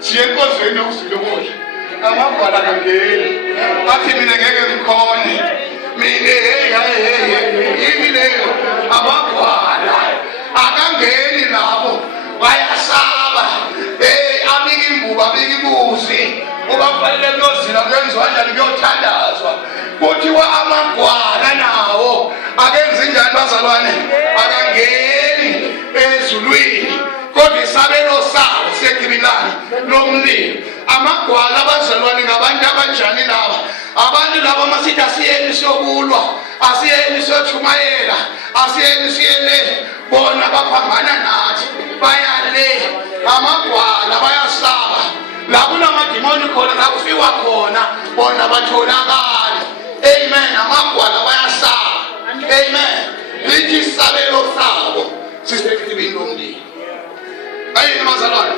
siyenkozweni yokuzilobola amagwala kangeni athi mina ngeke ngikhone mina yimi leyo amagwala akangeni lapho bayasaba abika imbuba abika ibuzi uba kufanele kuyozila kuyenziwa njani kuyothandazwa kuthiwa amagwala nawo akenzi njani bazalwane akangeni ezulwini kodwa isabelo sawo sekriminali nomlilo amagwala abazalwane ngabantu abanjani laba abantu laba masithi asiyeni siyokulwa asiyeni siyochumayela asiyeni siyele bona baphambana nathi bayale amagwala bayasaba la kunamadimoni khona la kufiwa khona bona batholakala amen amagwala bayasaba amen lithi isabelo sabo sisekhibini lomlilo ayini bazalwane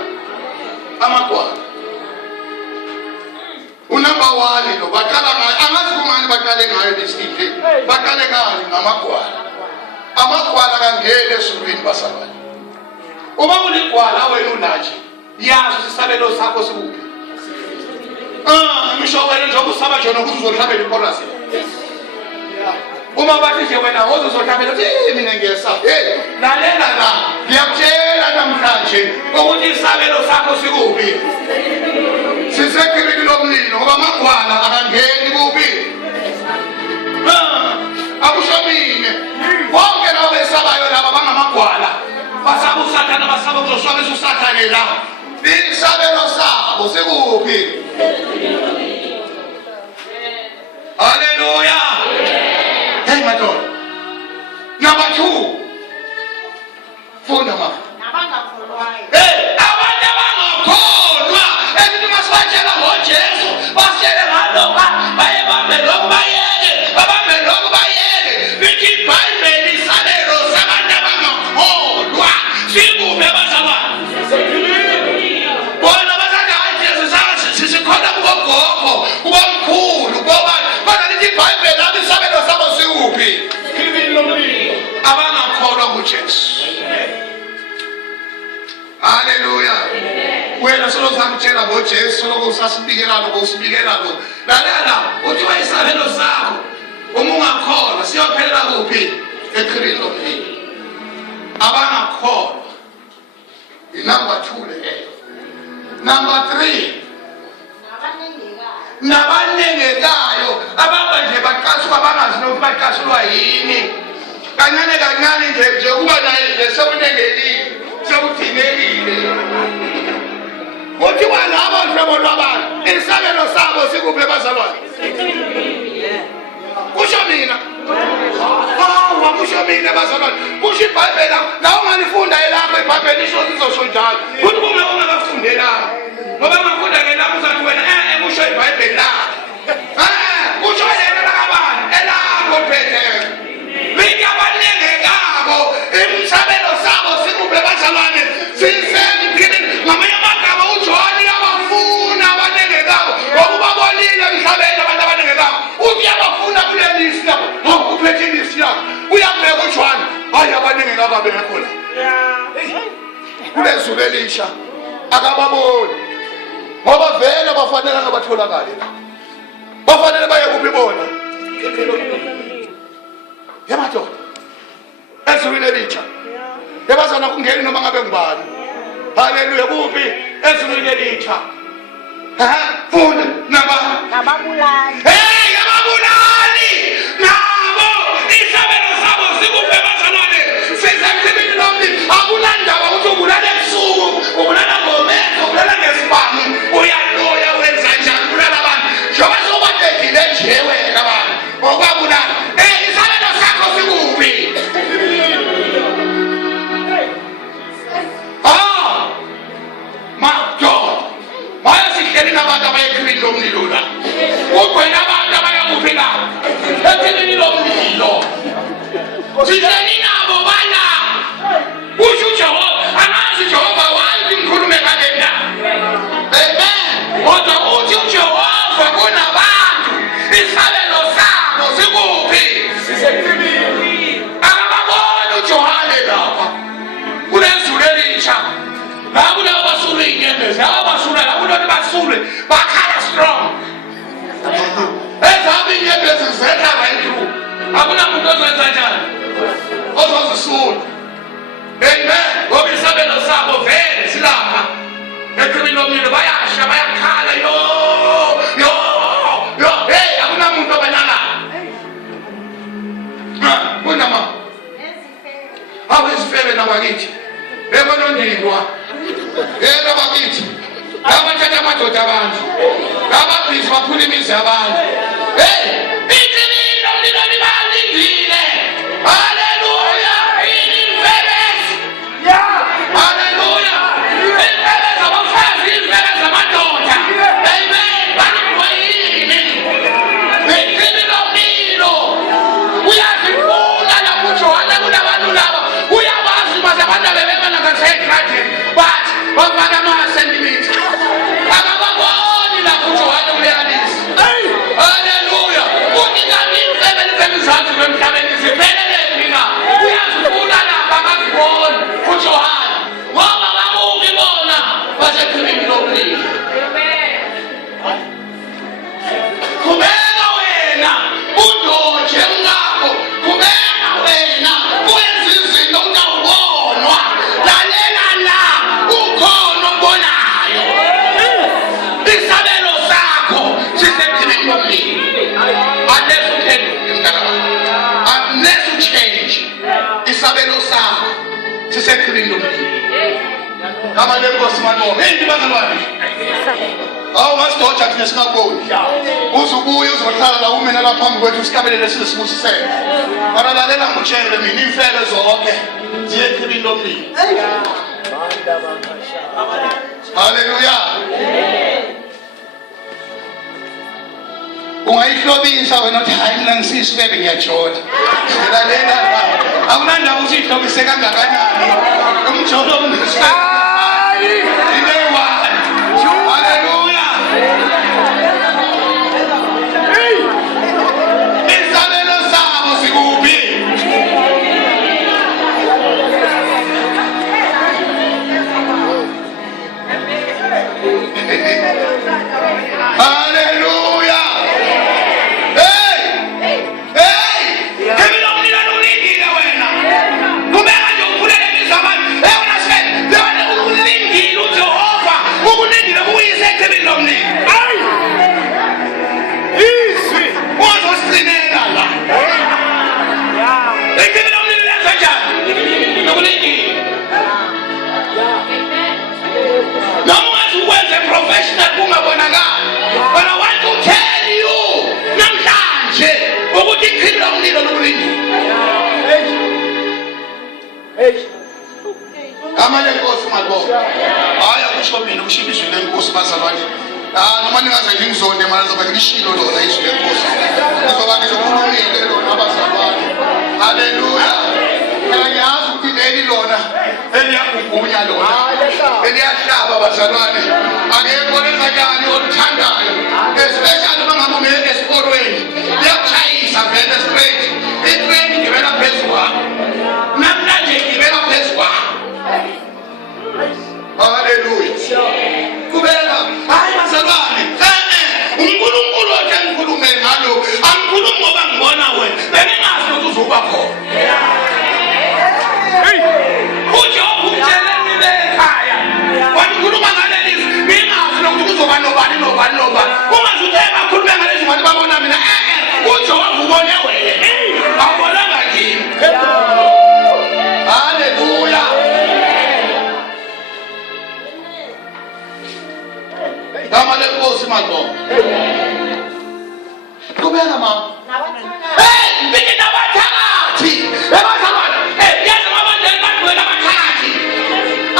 amagwala unumber 1 lo baqala ngayo angazi kumani baqale ngayo lesiphi baqale ngayo ngamagwala amagwala kangene esulwini basabani uma uligwala wena unaje yazi isabelo sakho sikuphi ngisho wena njengoba usaba nje nokuzohlabela ikorasi uma bathi nje wena wozohlabela mina ngiyesa lalela la ngiyakutshela namhlanje ukuthi isabelo sakho sikuphi sisekhibini lomlilo ngoba amagwala akangeni kuphi akusho mina bonke labo besabayo laba bangamagwala basaba usathana basaba kuzoshwabisa usathane la isabelo sabo sikuphi haleluya hey madoda number 2 funda ma nabangakholwayo abantu abangakholwa ethi masibajela ngoJesu basele ngalokho baye bambe lokho bayeke babambe lokho bayeke lithi iBhayibheli isabelo sabantu abangakholwa sikuphi abazalwane bona bazathi hayi Jesu sikhona kugogo kubomkhulu ngoba bona lithi iBhayibheli athi isabelo sabo sikuphi abangakholwa kuJesu haleluya wena solo samtshela ngoJesu lokusasibikela lokusibikela lo lalela uthi wayisabelo sakho uma ungakholwa siyophelela kuphi ekhilini lomlilo abangakholwa inumber 2 leyo number 3 nabanengekayo abanje baqashwa bangazi nokuthi baqashulwa yini kancane kancane nje kuba naye nje sewunengelile sewudinekile kuthiwa labo hlobo lwabantu isabelo sabo sikuphi bazalwane kusho mina wakusho mina bazalwane kusho iBhayibheli la ungalifunda elapho iBhayibheli isho izosho njalo kuthi uma ungafundela ngoba ngafunda ke lapho uzathi wena kusho iBhayibheli la kusho yena lakabani elapho phethe lithi abanengekabo imsabelo sabo sikuphi bazalwane sisemphilini ngamanye amagama uJohn yabafuna abanengekabo ngokuba bolile emhlabeni abantu abanengekabo uthi yabafuna kule list lapho ngokuphethe list yakho uyabheka uJohn hayi abanengekabo abekho la kulezulu elisha akababoni ngoba vele bafanele ngabatholakala la bafanele baye kuphi bona yamadoda ezulwini elisha yabazana kungeni noma ngabe ngubani haleluya kuphi ezulwini elisha funda nababulali ababulali nabo isabelo sabo sikuphi bazalwane sisemthebeni lomlilo akulandaba ukuthi ubulala ebusuku ubulala ngomehlo ubulala ngesibhamu uyaloya wenza njani ubulala abantu njengoba sokubadedile nje wena abantu ngokwabulala isabelo sakho sikuphi abantu abayekhibini lomlilo la ugwena abantu abayakuphi la ekhibini lomlilo sihleli nabo bana usho uJehova angazi uJehova wathi ngikhulume kalenda amen kodwa uthi uJehova kunabantu isabelo sabo sikuphi sisekhibini akababona uJohane lapha kulezulu elisha la kulabo basuka inyembezi bakhala strong. Ezabe inyembezi zetha right through. Akunamuntu ozoyenza njani? Ozozisula. Amen. Ngoba isabelo sabo vele silapha. Eqhibini lomlilo bayasha bayakhala yo. Hey, akunamuntu obanaka. Kunama. Awesifebe nabakithi. Ebona ndilwa. Nabakithi. Abathatha amadoda abantu. Ababhizi baphula imizi yabantu. Hey, iqhibini lomlilo libalindile. Haleluya. Inifebezi. Yeah. Haleluya. Inifebezi abafazi, inifebezi amadoda. Amen. Banibuyini. Iqhibini lomlilo. Uyazifuna lakuJohana kunabantu laba. Uyabazi baze abantu bebema nakasekrate. But bafaka ama-centimeter. Akababoni lakuJohana uleyanisi. Haleluya. Uthi kanti imfebe zathi emhlabeni ziphelele mina. Uyazifuna lapha akaziboni uJohana. Ngoba babuki bona baseqhibini lomlilo. Kubeka wena udoje ngakho. Kubeka wena wenza izinto ungawubonwa. Lalela la ukhona obonayo. Isabelo sakho siseqhibini lomlilo. Unless you change, isabelo sakho siseqhibini lomlilo. Kama lenkosi manoma hindi bazalwane. Awungasidoja thina singaboni. Uzubuye uzohlala la umena lapha phambi kwethu sikabelele sizisibusisele. Bara lalela ngitshele mina imfebe zonke ziyeqhibini lomlilo. Haleluya. Ungayihlobisa wena uthi hayi mina ngisisifebe ngiyajola. Lalela la. Awunanda usihlobise kangakanani. Umjolo umnisi. Haleluya. Isabelo sabo sikuphi? Haleluya. Hey. Kimi lomlilo ulindile wena. Kumeka nje uphulele imizabani. Wena sifele. Wena ulindile uJehova. Ukulindile kuyise eqhibini lomlilo. Izwi. Wazosicinela la. Eqhibini lomlilo lenza njani? Ukulindile. Noma ukwenze professional kungabonakala. But I want to tell you namhlanje ukuthi iqhibini lomlilo lokulindile. Kama lenkosi madoda. Haya kusho mina ushilo izwi lenkosi bazalwane. Noma ningaze ngingizonde manje zoba ngishilo lona izwi lenkosi. Ngizoba ngizokhulumile lona bazalwane. Haleluya. Ngiyazi ukuthi leli lona eliyagugunya lona. Eliyahlaba bazalwane. Akekho lezakani oluthandayo. Especially mangabe ume esiporweni. Liyachayisa vele straight. Itrain ngivela phezulu kwakho. Namhlanje ngivela phezulu kwakho. Haleluya. Kubela hayi bazalwane. uNkulunkulu othi ngikhulume ngalo angikhulumi ngoba ngibona wena. Bengingazi ukuthi uzoba khona. uJehova utshele mina ekhaya. Wanikhuluma ngaleli izwi. Ngingazi nokuthi kuzoba nobani. Ungazi ukuthi bakhulume ngalezi zinto babona mina. uJehova ubone wena. Awubonanga kimi. Haleluya. Kama lenkosi madoda. Kubeka mama. Mbiki nabathakathi. Ebazalwane. Yazi mabandela bagwela abathakathi.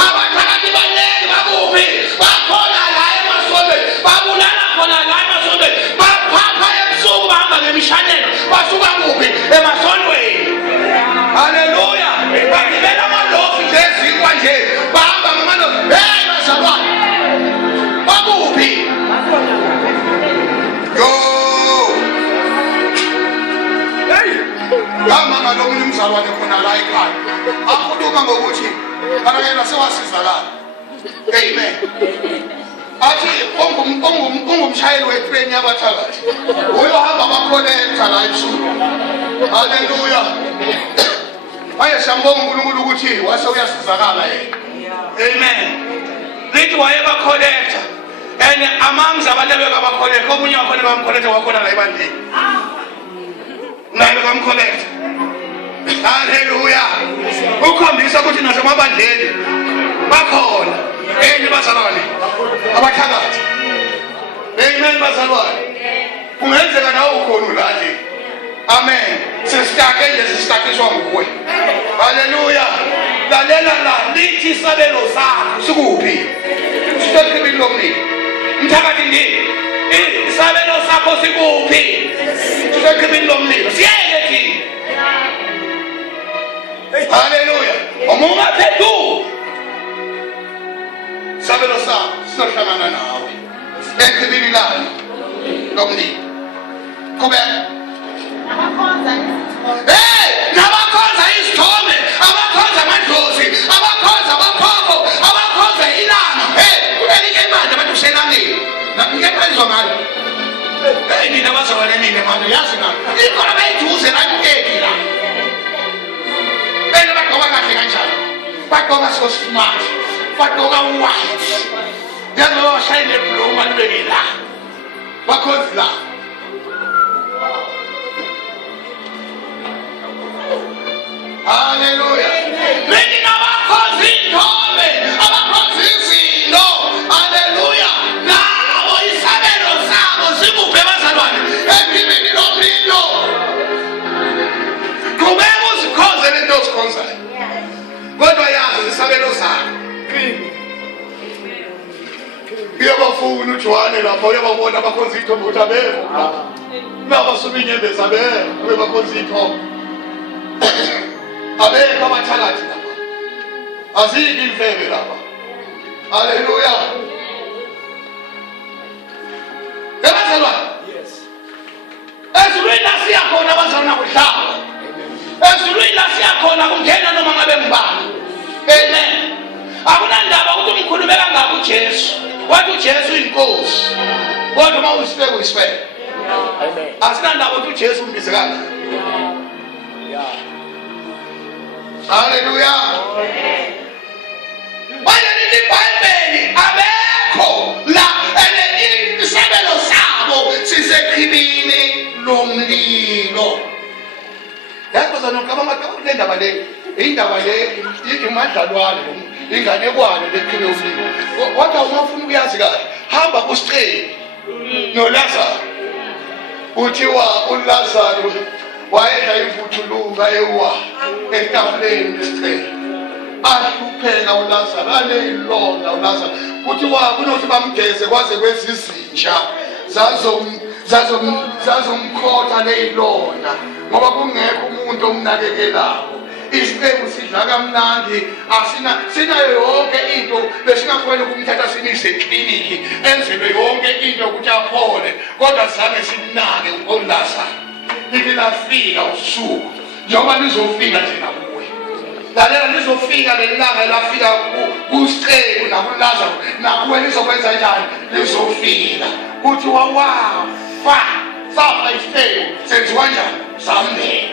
Abathakathi banele bakuphi? Bakhona la emasonto. Babulala khona la emasonto. Baphapha ebusuku bahamba ngemishanelo. Basuka kuphi? Emasontweni. Haleluya. Bagibela amalofi nje zikwa nje. Bahamba ngamalofi. Hey bazalwane. Bakuphi? Kama ngalomunye umzalwane khona la ekhaya. Akhuluma ngokuthi kana yena sewasizakala. Amen. Athi ongumfana abathakathi uyohamba amakhonektha la ebusuku. Haleluya. Maye siyambonga uNkulunkulu ukuthi wase uyasizakala yena. Amen. Lithi wayebakhonekta and amongst abantu abekabakhonekta omunye wakhona bamkhonekta wakhona la ebandleni. Naye bekamkhonekta. Haleluya. Ukhombisa ukuthi nasemabandleni bakhona bazalwane abathakathi. Amen bazalwane. Kungenzeka nawe ukhona ulali. Amen. Sesitake nje sisitakiswa nguwe. Haleluya. Lalela la lithi isabelo sakho sikuphi? Sisekhibini lomlilo. Mthakathi ndini. Isabelo sakho sikuphi? Sisekhibini lomlilo. Siyeke thina. Haleluya. Umuntu aphethu. Isabelo sakho sizohlangana nawe. Sisekhibini lalo lomlilo. Kubeka nabakhonza izithombe, abakhonza amadlozi, abakhonza abaphoko, abakhonza ilanga. Kulelinye imandla abantu kuselangeni. Ngiyaphendizwa ngayo. Nina bazalwane nina manje yazi ngami. Ikhona bayiduze la inteki la. Bagqoka kahle kanjalo. Bagqoka so smart. Bagqoka white. Yazi bashayile blue malibeke la. Bakhonza la. Hallelujah. Many abakhonza intombe, abakhonza izinto. Hallelujah. Nawo isabelo sabo sikuphe bazalwane ephimini lomlilo. Kubeka uzikhonze lento ozikhonzayo. Kodwa yazi isabelo sakho. Uyabafuna uJohane lapha uyababona abakhonza intombe ukuthi abekho. Nabasuba inyembezi abekho abakhonza intombe. Abekho abathakathi lapha. Azikho imfebe lapha. Haleluya. Yabazalwane. Yes. Ezulwini la siyakhona abazalwana kuhlala. Ezulwini la siyakhona kungena noma ngabe ngubani. Amen. Akunandaba ukuthi umkhulume kangaka uJesu. Wathi uJesu inkosi. Kodwa uma usifeke uyisifeke. Amen. Asinandaba ukuthi uJesu umbize kangaka. Hallelujah. Bayani iBhayibheli abekho la isabelo sabo sisekhibini lomlilo. Yakho zanokaba makule ndaba le indaba le imadlalwane inganekwane lekhibini lomlilo. Wathi awufuna ukuyazi kahle hamba kuSiceli noLazaro. Uthiwa uLazaro wayedla imvuthuluka ewa etafuleni lesicelo ahlupheka uLazaro aleyilonda uLazaro kuthiwa kunokuthi bamgeze kwaze kwezizinja zazomkhotha leyilonda ngoba kungekho umuntu omnakekelayo. Isiqebu sidla kamnandi sinayo yonke into besingafuna ukumthatha sinise ekliniki enzelwe yonke into ukuthi aphole kodwa zange sinake uLazaro. Lifika usuku njengoba lizofika nje nakuwe. Lalela lizofika lelanga lafika kuSicelo nakuLazaro nakuwe lizokwenza njani? Lizofika kuthi wafa safa isicelo senziwa njani? Sambe.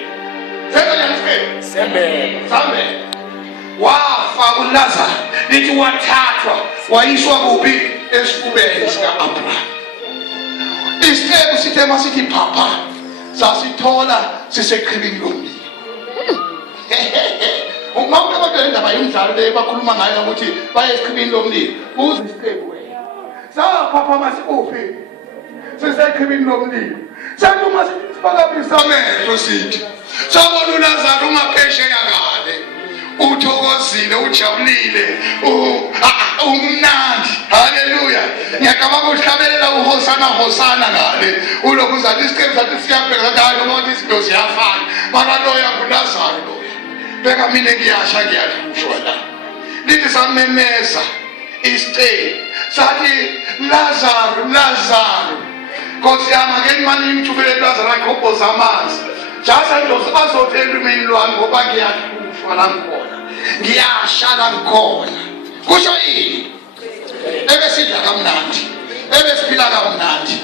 Senza njani isicelo? Sambe. Wafa uLazaro lithi wathathwa wayiswa kuphi? Esifubeni sika-Abraham. Isicelo sithe masithi phapha sasithola sisekhibini lomlilo. Uma abantu indaba yomdlalo le bakhuluma ngayo ukuthi baye esikhibini lomlilo. Uze isiqebu wena. Saphapha masikuphi? Sisekhibini lomlilo. Sathi uma sifaka isamehlo sithi. Sabona uLazaro umaphesheya ngale. Uthokozile ujabulile umnandi. Haleluya. Ngiyacabanga ukuhlabelela uhosana hosana ngale ulokhu uzathi isiqebu sathi siyabheka ngalo ukuthi izinto ziyafana mara loya nguLazaro loya beka mina ngiyasha ngiyahlushwa la lithi samemeza isiqebu sathi Lazaro Nkosi yami ake manje imthubele uLazaro agqobhoza amanzi jasa ndoze bazothela imini lwami ngoba ngiyahlushwa la ngkhona ngiyasha la ngkhona kusho ini ebesidla kamnandi ebesiphila kamnandi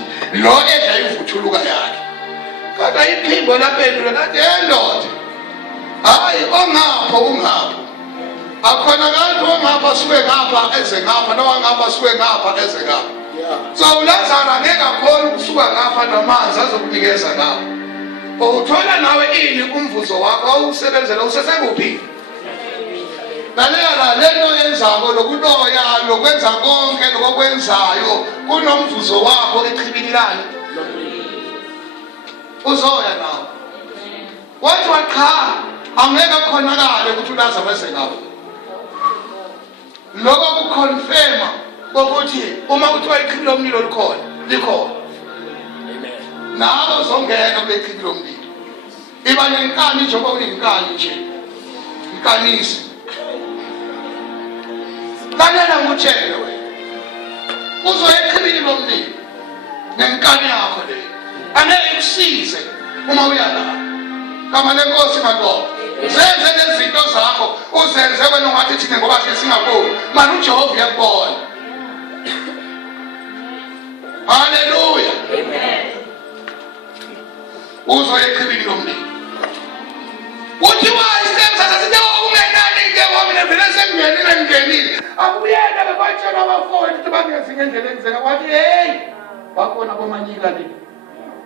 lo edla ivuthuluka yakhe. Kodwa iphimbo laphendula lathi ndoda, hayi ongapho ungapho. Akhona kanti ongapha asuke ngapha eze ngapha, nowangapha asuke ngapha eze ngapha. So uLazaro angeke akhona ukusuka ngapha namanzi azokunikeza ngapha. Uthola nawe ini umvuzo wakho awusebenzela usesekuphi? Lalela lento yenzako lokuloya lokwenza konke lokwenzayo kunomvuzo wakho echibini lani. Uzoya nawe. Wathi waqha angeke khonakale ukuthi uLazaro ese ngapha. Lokho kuconfirma ukuthi uma kuthiwa ichibi lomlilo likhona. Amen. Nawe uzongena kule chibi lomlilo. Iba nenkani njengoba unenkani nje. Inkanisi. Lalela ngutshele wena. Uzoya echibini lomlilo. Nenkani yakho le. Angeke kusize uma uya la. Kama lenkosi madoda. Zenze lezinto zakho uzenze wena ungathi thina ngoba singaboni. Manje uJehova uyakubona. Haleluya. Amen. Uzoya echibini lomlilo. Uthi wayisemza sithi ungenani ke wona vele sengenile. Akuyena bebatshela abafowethu ukuthi bangezinye indlela engizeka wathi hey bakhona bomanyika le.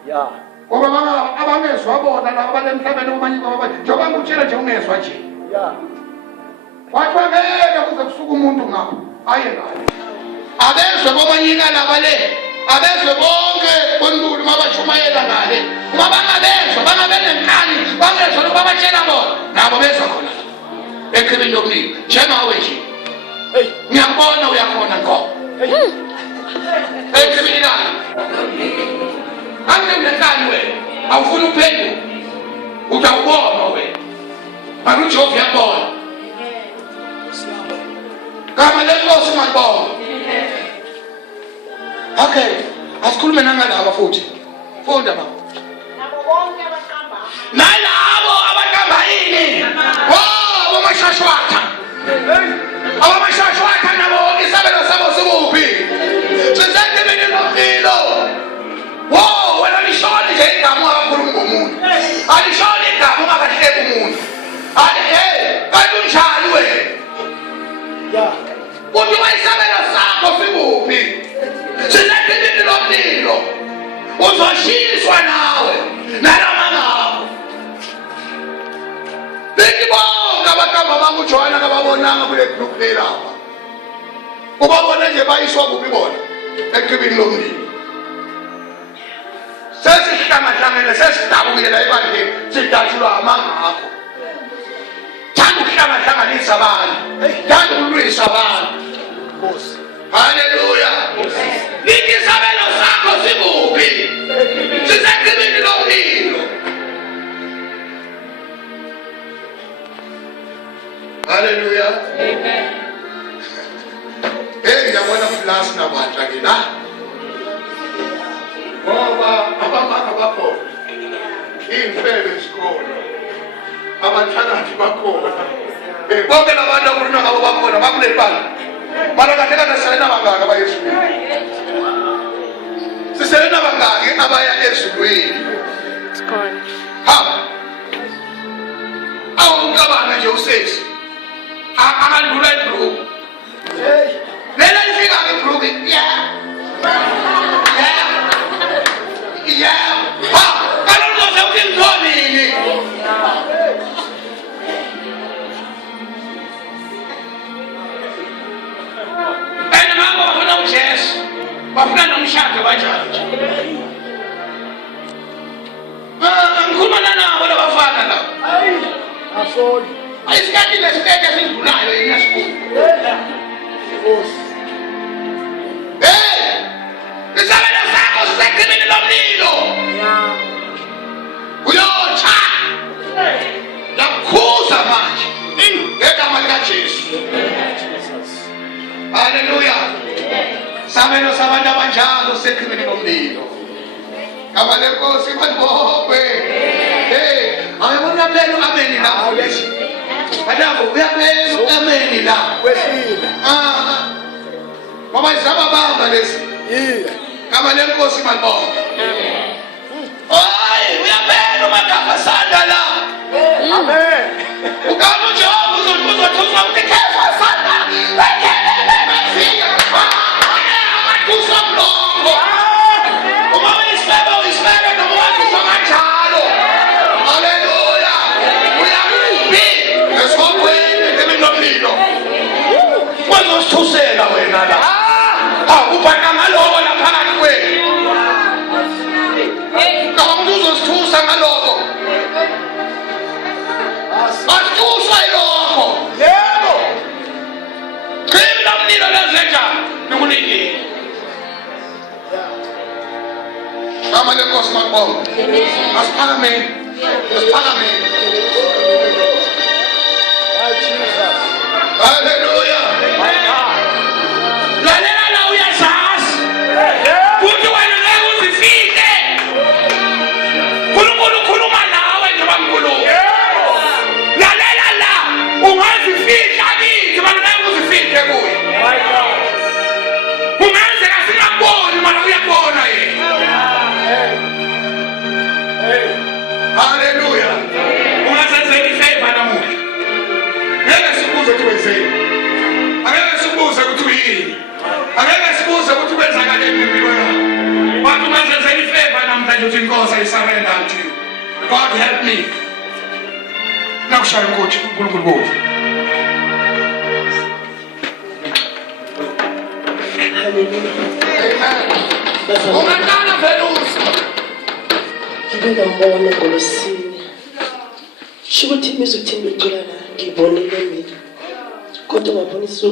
Yeah. Ngoba abangezwa bona laba balemhlabeni bomanyika babathi njengoba ngutshela nje ungezwa nje. Yeah. Wathi ngeke kuze kusuka umuntu ngapha aye ngale. Abezwe bomanyika laba le. Abezwe bonke bondulo mabachumayela ngale. Uma bangabezwa bangabenenkani bangezwa lokho babatshela bona nabo bezwa khona. Echibini lomlilo njengawe nje. Hey, ngiyabona uyakhona ngo. Echibini lami. Ande unenkani wena. Awufuna uphendula. Utawubona wena. Manje uJehova uyabona. Kama lenkosi mabona. Okay, asikhulume nangalaba futhi. Funda baba. Nabo bonke abaqamba. Nalabo abaqamba yini? Oh, bomashashwatha. Abamashashwatha nabo isabelo sabo sikuphi? Sisendebeni lomlilo. Wo, wena lishoni nje igama ungakhuluma ngomuntu. Alishoni igama ungabahleka umuntu. Kanti unjani wena? Yeah. Uthi wayisabelo sakho sikuphi? Sisendebeni lomlilo. Uzoshiswa nawe. Nalama ngakho. Bekibonga abakamba banguJohana kababonanga kule group lelapha. Ubabona nje bayiswa kuphi bona? Echibini lomlilo. Sesihlangane sesidabukela ebandleni sidatshulwa amanga akho. Thanda ukuhlangahlanganisa abantu. Thanda ukulwisa abantu. Nkosi. Haleluya. Lithi isabelo sakho sikuphi? Sisechibini lomlilo. Haleluya. Amen. Hey, ngiyabona plus nabantu ke la. Ngoba abamanga bakhona. Imfebe isikole. Abathakathi bakhona. Bonke labantu akuluna ngabo bakhona bakuleli bala. Mara kahle kahle selena bangaka abayezulwini. Siselena bangaki abaya ezulwini. Sikhona. Ha. Awungabanga nje usesi. Akandula ibrook. Hey. Lela ifika ibrook. Yeah. Yeah. Ha. Kaloku uzokimthonini. Bafuna nomshado kanjani? Ngikhuluma nabo labafana la. Hayi, asoli. Ayisikhathi lesiteke sidlulayo enyasikhulu. Nkosi. Hey! Isabelo sakho sisechibini lomlilo. Yeah. Uyotsha. Yakhuza manje. Ngegama likaJesu. Haleluya. Sabelo sabantu abanjalo sechibini lomlilo. Kama lenkosi madibokwe. Hey, ayibona phela ameni lapho lesi. Badabo uyaphela ameni lapho. Kwesile. Ngoba izaba bamba lesi. Yile. Igama lenkosi malibonke. Hayi uyabona uMagaba sanda la. Amen. Ugama uJehova uzothusa ukuthi khefa sanda. Kusomlongo. Uma uyisibeka noma wakufa kanjalo. Haleluya. Uyakuphi esibokweni eminomlilo. Wazosithusela wena la. Ubhaka ngaloko la phakathi kwethu. Umuntu uzosithusa ngaloko. Asithuswa yilokho. Yebo. Qhina umlilo lezenja nokuningi. Igama lenkosi malibonke. Asiphakame. Asiphakame. Hallelujah. Lalela la uyazazi. Futhi wena ngeke uzifike. Unkulunkulu ukhuluma nawe njengoba uNkulunkulu. Lalela la ungazifihla kithi mana ngeke uzifike kuye. Kungenzeka singaboni mana uyabona yena. Hallelujah. Ungazenzela ifavor namuhla. Ngeke sibuze ukuthi wenzeni. Angeke sibuze ukuthi uyini. Angeke sibuze ukuthi kwenzakala empilweni yakho. But ungazenzela ifavor namhlanje uthi inkosi ayisarenda unto you. God help me. Nakushaya ukuthi uNkulunkulu bothi. Amen. Ungaqala velusa. Ngibona umbona ngolosini. Shukuthi imizwa uthini uculana ngibonile mina. Kodwa ngabonisa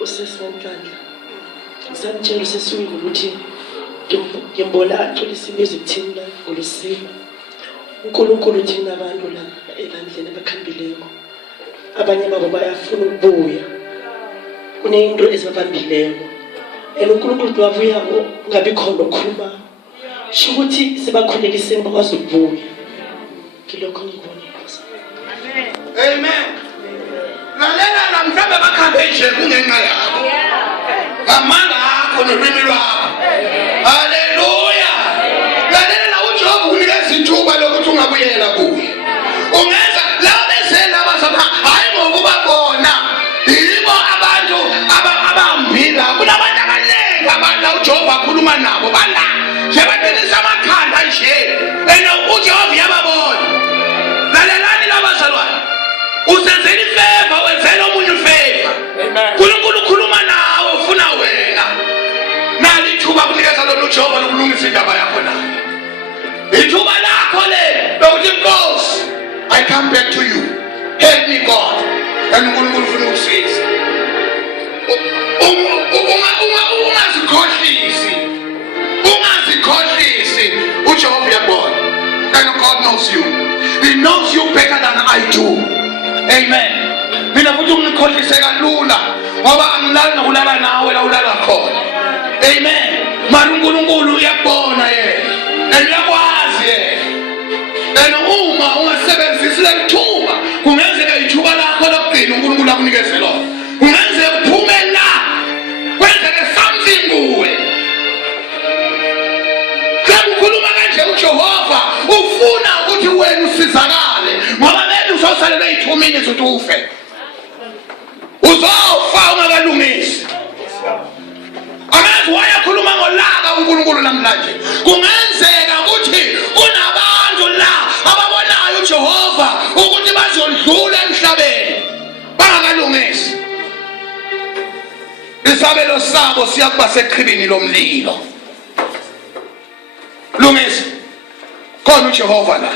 usesenhlanhla. Ngisamtshela useswini ukuthi ngimbona aculisa imizwa uthini la ngolosini. uNkulunkulu thina abantu la ebandleni abakhambileyo. Abanye babo bayafuna ukubuya. Kunento ezibabambileyo. uNkulunkulu wabuya ngabe khona ukukhuluma. Shukuthi sibakhulekiseni bakwazi ukubuya. Kilokho ngibonile. Amen. Lalela namhlanje bakhambe nje kungenxa yakho. Ngamanga akho nolimi lwakho. Haleluya. Lalela uJehova unikeza ithuba lokuthi ungabuyela kuye. Ungenza labo bezela abazama hayi ngokuba bona. Yibo abantu abambila. Kunabantu abaningi abantu uJehova akhuluma nabo bala. Sebathengisa amakhanda nje. uJehova uyababona. Lalelani labazalwane. Usenzela ifavor wenzela omunye ifavor. Amen. uNkulunkulu ukhuluma nawe ufuna wena. Nali ithuba kunikeza lolu Jehova lokulungisa indaba yakho nawe. Ithuba lakho le lokuthi Nkosi, I come back to you. Help me God. And uNkulunkulu ufuna ukusiza. Ungazikhohlisi. uJehova uyabona. And God knows you. He knows you better than I do. Amen. Mina futhi ungikhohlise kalula ngoba angilali nokulala nawe la ulala khona. Amen. Mara uNkulunkulu uyabona yena. Uyakwazi yena. Uma ungasebenzisi lethuba kungenzeka ithuba lakho lokugcina uNkulunkulu akunikeze lona. Kungenzeka uphume la. Kwenzeke something kuwe. Ukhuluma kanje uJehova ufuna ukuthi wena usizakale ngoba vele uzosalela 2 minutes uthi ufe. Uzofa ungakalungisi. Amazi wayakhuluma ngolaka uNkulunkulu namhlanje. Kungenzeka ukuthi kunabantu la ababonayo uJehova ukuthi bazodlula emhlabeni bangakalungisi. Isabelo sabo siyakuba seqhibini lomlilo. Lungisa. Khona uJehova la.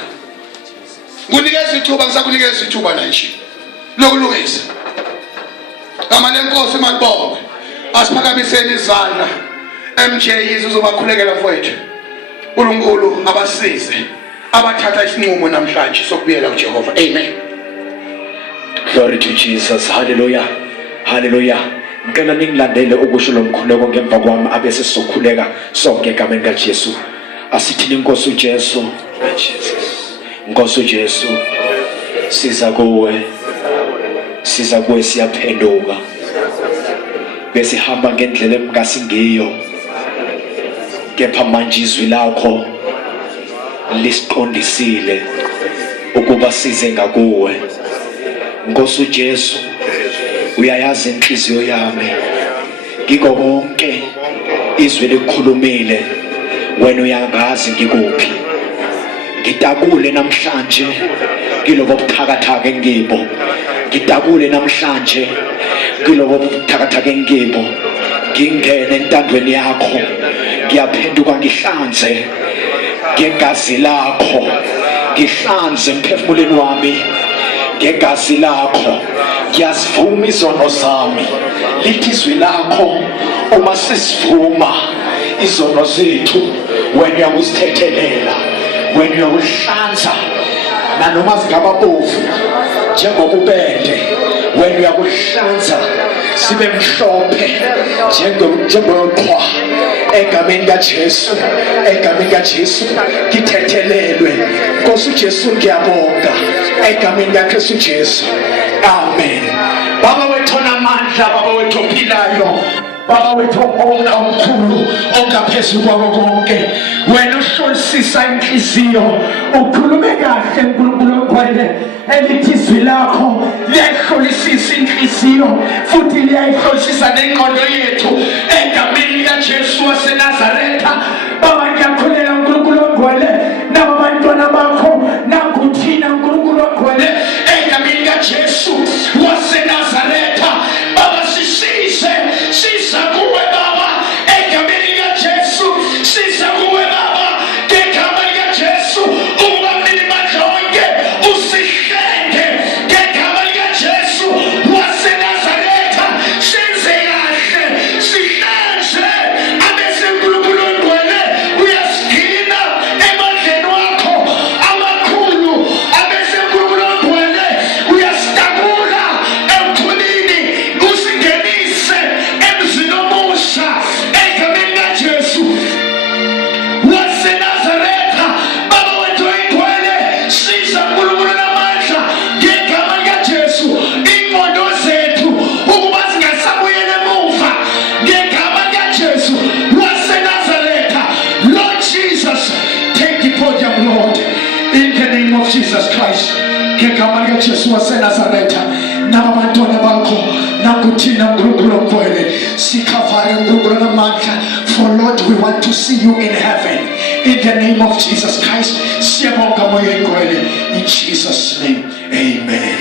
Kunikeza ithuba ngisakunikeza ithuba nanje. Lokulungisa. Gama lenkosi malibonke. Asiphakamiseni izandla. MJ izobakhulekela mfowethu. uNkulunkulu abasize. Abathatha isinqumo namhlanje sokubuyela kuJehova. Amen. Glory to Jesus. Hallelujah. Hallelujah. Ngicela ningilandele ukusho lomkhuleko ngemva kwami abese sizokhuleka sonke egameni kaJesu. Asithini inkosi uJesu. Nkosi uJesu. Siza kuwe siyaphenduka. Besihamba ngendlela engasingiyo. kepha manje izwi lakho lisiqondisile ukuba size ngakuwe. Nkosi uJesu, uyayazi inhliziyo yami, ngikho konke izwi likhulumile, wena uyangazi ngikuphi. Ngitakule namhlanje kilobo buthakathaka engibo, ngitakule namhlanje kilobo buthakathaka engibo, ngingene entandweni yakho, ngiyaphenduka ngihlanze ngegazi lakho, ngihlanze emphefumulweni wami ngegazi lakho. Ngiyazivuma izono zami, lithi izwi lakho uma sisivuma izono zethu wena uyakusithethelela, wena uyakuhlanza nanoma zingababovu njengobubende, wena uyakuhlanza sibe mhlophe njengoqhwa. Egameni kaJesu, egameni kaJesu ngithethelelwe. Nkosi uJesu ngiyabonga, egameni kaKristu Jesu, amen. Baba wethu onamandla, Baba wethu ophilayo, Baba wethu omkhulu ongaphezulu kwako konke, wena uhlolisisa inhliziyo, ukhulume kahle uNkulunkulu ongcwele, elithi izwi lakho liyayihlolisisa inhliziyo futhi liyayihlolisisa nengqondo yethu. Egameni kaJesu waseNazaretha, Baba ngiyakholelwa uNkulunkulu ongcwele nabo bantwana bakho nakuthina uNkulunkulu ongcwele, egameni kaJesu waseNazaretha, Baba sisize, siza kuwe Baba, egameni kaJesu siza kuwe Baba, ngegama likaJesu ukuba mnimandla wonke usihlenge, ngegama likaJesu waseNazaretha senze kahle, sihlanze abese uNkulunkulu ongcwele uyasigcina emandleni wakho amakhulu, abese uNkulunkulu ongcwele uyasitakula ekuthulini usingenise emzini omusha, egameni kaJesu waseNazaretha. Baba wethu oyingcwele, siza uNkulunkulu namandla ngegama likaJesu, ingqondo zethu ukuba zingasabuyela emuva ngegama likaJesu waseNazaretha. Lord Jesus, take the podium, Lord, in the name of Jesus Christ. Ngegama likaJesu waseNazaretha, nabantwana bakho nakuthina uNkulunkulu ongcwele sikhavale uNkulunkulu namandla. For Lord, we want to see you in heaven, in the name of Jesus Christ. Siyabonga moya oyingcwele, in Jesus name, amen.